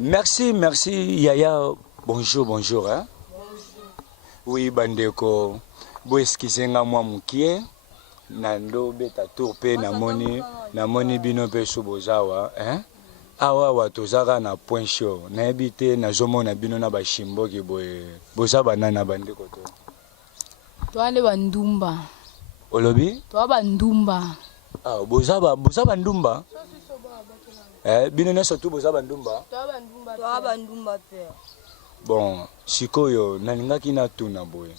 Merci, merci, Yaya. Bonjour, bonjour. Hein? Oui, bandeko. Bo eskizenga mwa mukie. Nando beta tourpe namoni bino pe subozawa. Hein? Awa watozaka na point chaud. Na ebite na zomo na bino na bashimboki boye. Boza banana bandeko to. Toale bandumba. Olobi? Toa bandumba. Ah, boza bandumba. Bino na surtout boza bandumba. Toa bandumba pe. Bon, sikoyo nalingaki na tuna boye.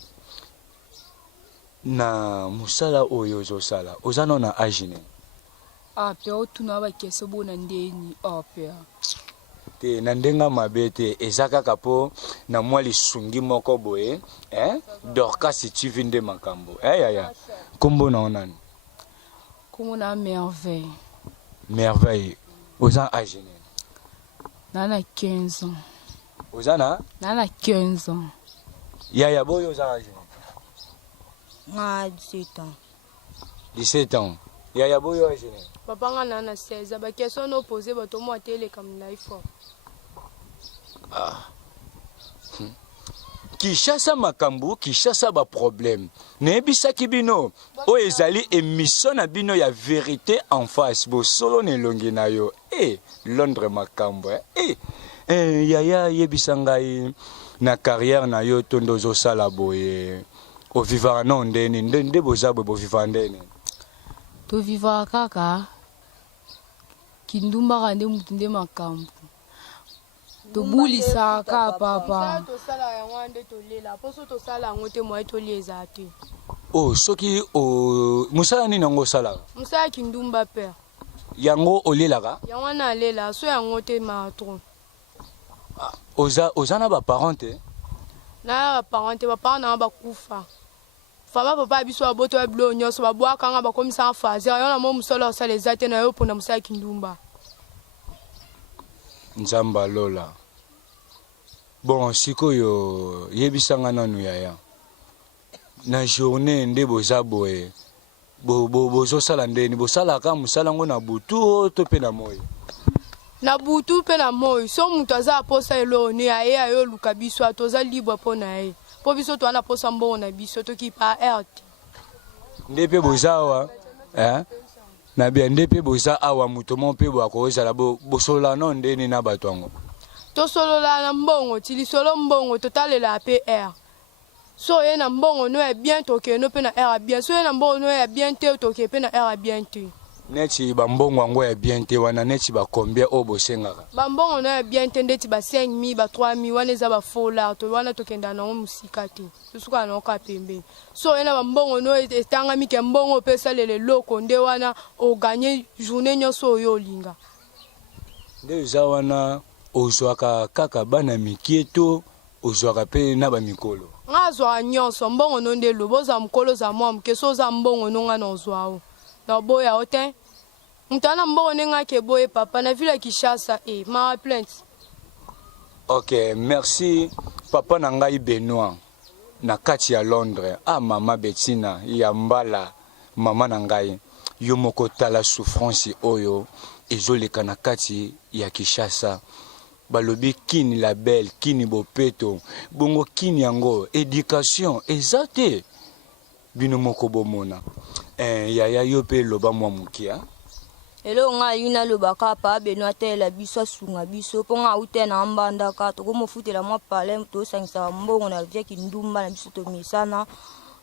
Na musala oyo zosala. Ozano na agine. Ah, pe otuna ba kese bona ndeni pe. Te nandenga mabete ezaka kapo na mwali sungi moko boye, Dorka si chivinde makambo. Ya. Kombo na onani. Kombo na merveille. Merveille. Ozan agine. Nana 15 ans. Ozana? Nana 15 ans. Ya boy ozan agine. Na 17 ans. 17 ans. Ya boy agine. Papa nga nana 16 ans. Ba question no poser ba tomo atele comme life. Ah. Kishasa makambu, Kishasa ba problème. Nebisa kibino. O ezali émission na bino ya vérité en face. Bo solo ne longi na yo. Londres makambu. Yaya yebisa ngai na carrière na yo tondo zo sala boye. O vivara non ndeni ndende bozabwe bo vivandeni. To vivara kaka. Kindumba kande mutunde makambu. To bulisa ka papa. To sala ya ngwande to lela. Poso to sala ngote mo to leza te. Oh, soki o musala ni nango sala. Musala kindumba père. Yango olelaka? Yangwana lela so ya ngote matron. Ozana ba parente? Na ba parente ba parent na ba kufa. Fama papa biso aboto ya blo nyoso ba bwa kanga ba komisa faze. Yona mo musala sala ezate na yo pona musala kindumba. Nzamba lola. Bon, sikoyo yebisanga nanu yaya. Na journée nde boza boye. Bozo sala ndeni bosala ka musala ngo na butu to pe na moyo. Na butu pe na moyo so mutu aza posa elone ayo luka biso atoza libre pona ye. Po biso to ana posa mbongo na biso to ki pa ert. Nde pe bozawa na bien nde pe boza awa mutu mo pe bo akozala bosola no ndeni na batwango. To solola na mbongo tili solo mbongo totalela PR. So ye na mbongo no e bien toke no pe na era bien. So ye na mbongo no e bien te toke pe na era bien te. Neti ba mbongo ngo e bien te wana neti ba combien o bosengaka. Ba mbongo no e bien te ndeti ba 5000 ba 3000 wana eza ba fola to wana tokenda na musika te. Susuka na ka pembe. So ye na ba mbongo no etanga mi ke mbongo pesa lele loko nde wana o gagner journée nyoso yo linga. Nde za wana ozwaka kaka bana mikieto ozwaka pe na ba mikolo. Ngazwa nyonso mbongo no nde loboza mkolo za mwa mkeso za mbongo no nga no zwao. Na boya ote. Mtana mbongo nenga ke boye papa na vile Kishasa ma plainte. OK, merci papa na ngai Benoît na kati ya Londres. Mama Bettina ya mbala mama na ngai yo moko tala souffrance oyo ezoleka na kati ya Kishasa. Balobi kini la belle, kini bopeto, bongo kini yango, éducation, ezate. Bino moko bomona. Yaya yo pe loba mwa mukia. Elo nga yuna loba ka pa Benoît tela biso sunga biso ponga ute na mbanda ka to ko futela mwa pale to sangisa mbongo na via kindumba na biso to misana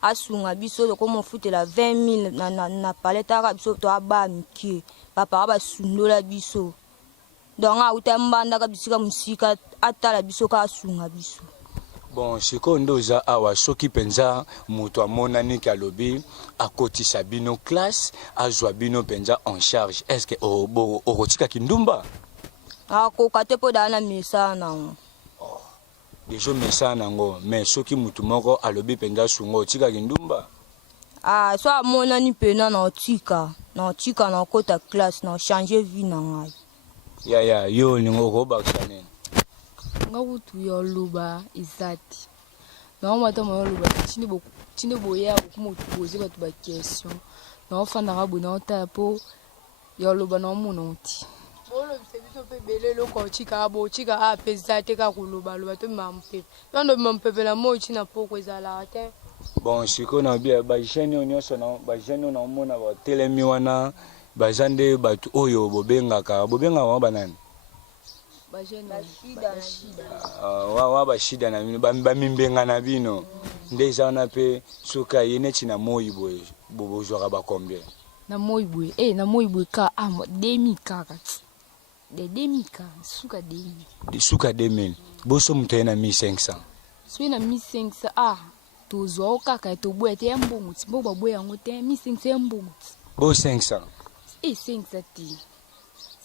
asunga biso to ko futela 20000 na pale taka biso to aba mkie papa ba sundola biso. Donga utambanda kabisika musika atala biso ka sunga biso. Bon, sikondo za awa soki penza mutu amonani kalobi akotisa bino classe azwa bino penza en charge. Est-ce que okotika kindumba? Ako katepo dana mesana. Dejo mesana ngo, mais soki mutu moko alobi penza sungo tika kindumba? So amonani pena na otika na kota classe na changer vie na ngai. Ya yo ningo ko baksanene. Nga wutu yo luba izati. Na mata mo luba chine boya ko poser batu ba question. Na ofana ka bona ota po yo luba na munoti. Bolo bisebiso pe ebele eloko otika botika apeza te kaka kolobaloba to mampepe tondo mampepe na moi ntina poko ezalaka te. Bon sikoyo na bia bagene oyo nyonso bagene oyo naomona batelemi wana baza nde bato oyo bobengaka bango banani wa bashida na bino bamimbenga na bino nde eza wana mpe soki aye neti na moi boye bozwaka bacombien na moi boye na moi boye ka demi kaka de demi ka suka suka 2000 boso moto aye na 1500 soki na 1500 tozwa kaka toboya te ya mbongo ti mbo baboya yango te 1500 ya mbongo ti bo 500 500 te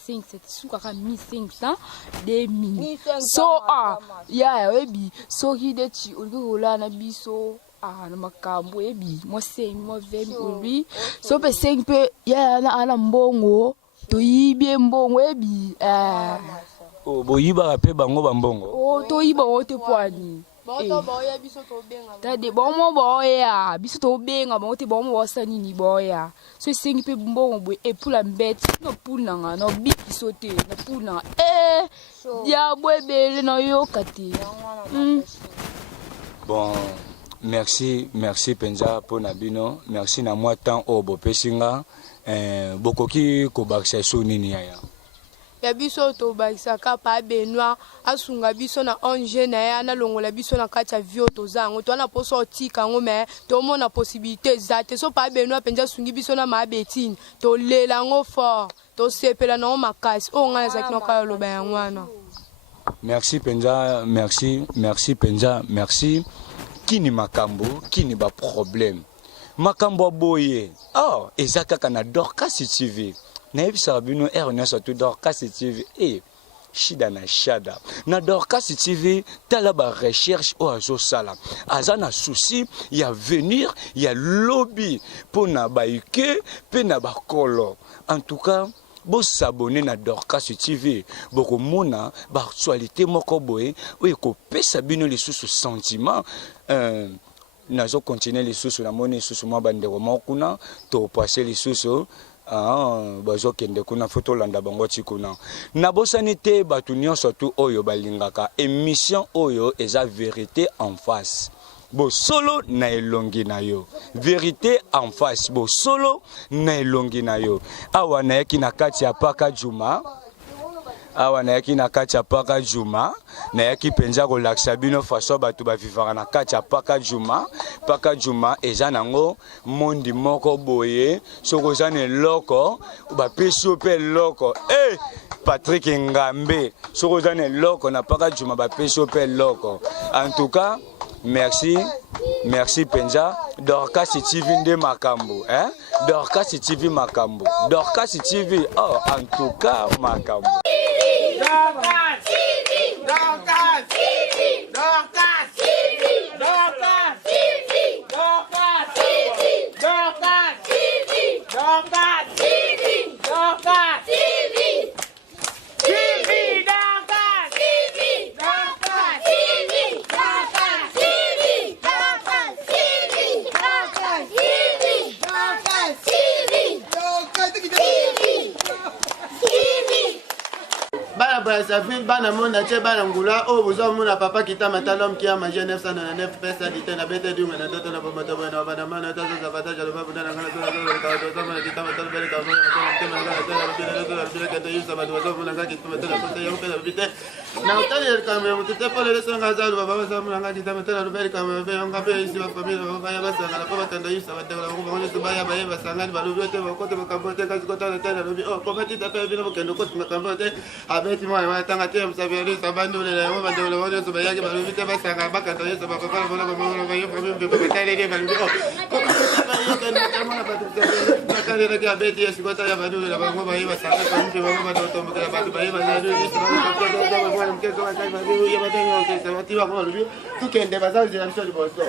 500 suka ka 1500 2000 so ya ebi soki de ti olingi kola na biso na makambo ebi mo 5 mo 20 ori so pe 5 pe ya na ana mbongo toyibi mbongo ebi boyibaka mpe bango bambongo toyiba ngo te poani tade bomo boya biso tobenga bango te bomo bosa nini boya so esengi mpe mbongo boye epula mbeti no pulanga no biso te na pulanga diabo ebele na yoka te. Bon merci penza pona bino merci na mwa temps oyo bopesinga bokoki kobakisa so nini yaya ya biso tobakisaka pa Benoit asunga biso na onge na ye analongola biso na kati ya vio toza yango toana poso otika yango me tomona possibilité eza te so pa Benoit mpenza asungi biso na mabetini tolela yango fort tosepela nango makasi oyo ngai ezalaki noka yoloba yango wana. Merci penza merci penza merci kini makambo kini ba problème makambo boye eza kaka na Dorcas TV naebisa bino nyonso tu Dorcas TV shida na shada na Dorcas TV tala ba recherche o azosala aza na souci ya venir ya lobby pona baike pe na bakolo en tout cas bo s'abonner na Dorcas TV boko mona ba actualité moko boye o ko pesa bino les sous sentiment nazo continuer les sous na moni sous moi bandeko mokuna to passer les sous bazokende kuna foto landa bango tikuna na bosani te batu nyonso tu oyo balingaka émission oyo eza vérité en face bo solo na elongi na yo vérité en face bo solo na elongi na yo awa na yaki na kati ya paka juma na yaki penza kolakisa bino faso bato bavivaka na kati ya paka juma eza nango mondi moko boye soko oza na eloko bapesi yo mpe eloko Patrick Ngambe soko oza na eloko na paka juma bapesi yo mpe eloko en tout cas merci penza Dorcas TV nde makambo Dorcas TV makambo Dorcas TV en tout cas makambo Dorcas TV, Dorcas TV, Dorcas TV, Dorcas TV, Dorcas TV, Dorcas TV, Dorcas TV, Dorcas TV, TV, Dorcas TV, Dorcas TV, Dorcas TV, Dorcas TV, Dorcas TV, Dorcas TV, Dorcas TV, TV. Bana Brazzaville, bana mona che bana ngula o bozo mona papa kita matalom kia ma Genève 999 pesa dite na bete du na toto na bomoto bana bana mana tazo zapata jalo babu na ngana ka to sama kita matal bele ka mona te mona ka bele ka to yusa ba dozo mona ka kita matal ko te yo ka bite na utali ka me mutete pole le songa zalu baba za mona ka kita matal bele ka me be nga be isi ba famille ba ya basa na papa tanda yusa ba te ko ba ngone ba ya ba ya basa ngani ba lu bete ba ko te ba kambote ka ko ta na lobi ko beti ta pe bino ko kendo ko ma kambote abeti mo ma tanga te msabiri sabandu le mo bande le wono so ba yaki ba lu bete ba sanga ba ka to yusa ba ko ba ba ba yo famille be ba tale le ba lu ko ba yo ka na ma ba te ka le ga beti ya sigota ya ba lu le ba mo ba yo ba sanga ko mpe ba ba to to ba ba yo ba na lu yusa ba ko to ba mke ko ba ba yo ba te yo se ba ti ba ko lu tu kende ba za je na so di boso